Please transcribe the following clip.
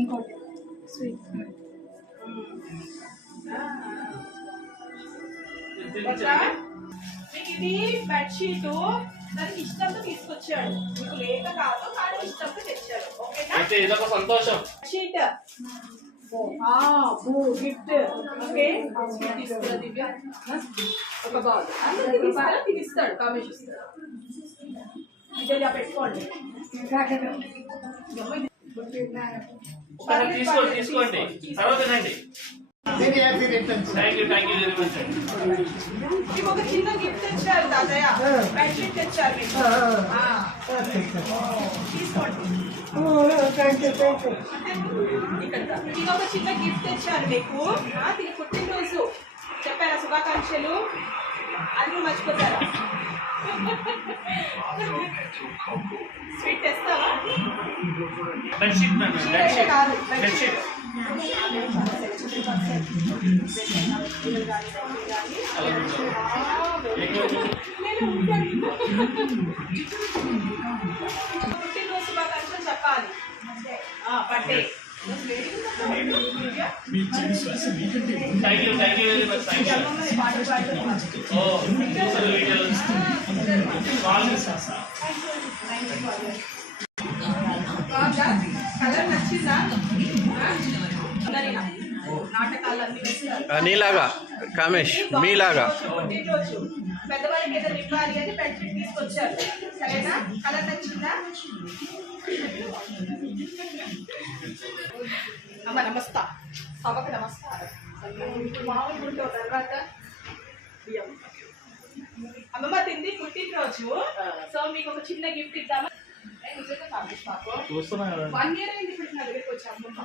ఇంకోటి స్వీట్. మీకు ఇది బెడ్షీట్ దానికి ఇష్టంతో తీసుకొచ్చాడు, మీకు లేక కాదు కానీ ఇష్టంతో తెచ్చాడు. ఓకేనా, సంతోషం. Bedsheet gift. ఓకే, తీసుకురా దివ్య. ఒక బాల్ అందరికి ఇస్తాడు, కామేష్ ఇస్తాడు. ఇదే పెట్టుకోండి. తీసుకోండి తర్వాత రండి. థ్యాంక్ యూ వెరీ మచ్ అండి. మీకు ఒక చిన్న గిఫ్ట్ తెచ్చారు తాతయ్య, బెడ్షీట్ తెచ్చారు మీకు. తీసుకోండి. మీకు ఒక చిన్న గిఫ్ట్ తెచ్చారు మీకు, దీని పుట్టినరోజు చెప్పారా శుభాకాంక్షలు, అది నువ్వు మర్చిపోతారా? స్వీట్ తెస్తావా? బెడ్షీట్ పుట్టినరోజు శుభాకాంక్షలు చెప్పాలి. పట్టే. Thank you very much. Colour నచ్చిందా? నాటకాలన్నీ నీలాగా కామేష్, మీలాగా పుట్టినరోజు పెద్దవాళ్ళకి ఏదైనా ఇవ్వాలి అని బెడ్షీట్ తీసుకొచ్చారు. సరేనా? కలర్ నచ్చిందా? అమ్మ నమస్తా, సభకు నమస్కారం. మామూలు ఉంటావు తర్వాత అమ్మమ్మ తింది పుట్టినరోజు, సో మీకు ఒక చిన్న గిఫ్ట్ ఇద్దామా? నిజంగా కామేష్ మాకు 1 year అయింది ఇప్పుడు నా దగ్గరికి వచ్చి అమ్మమ్మ.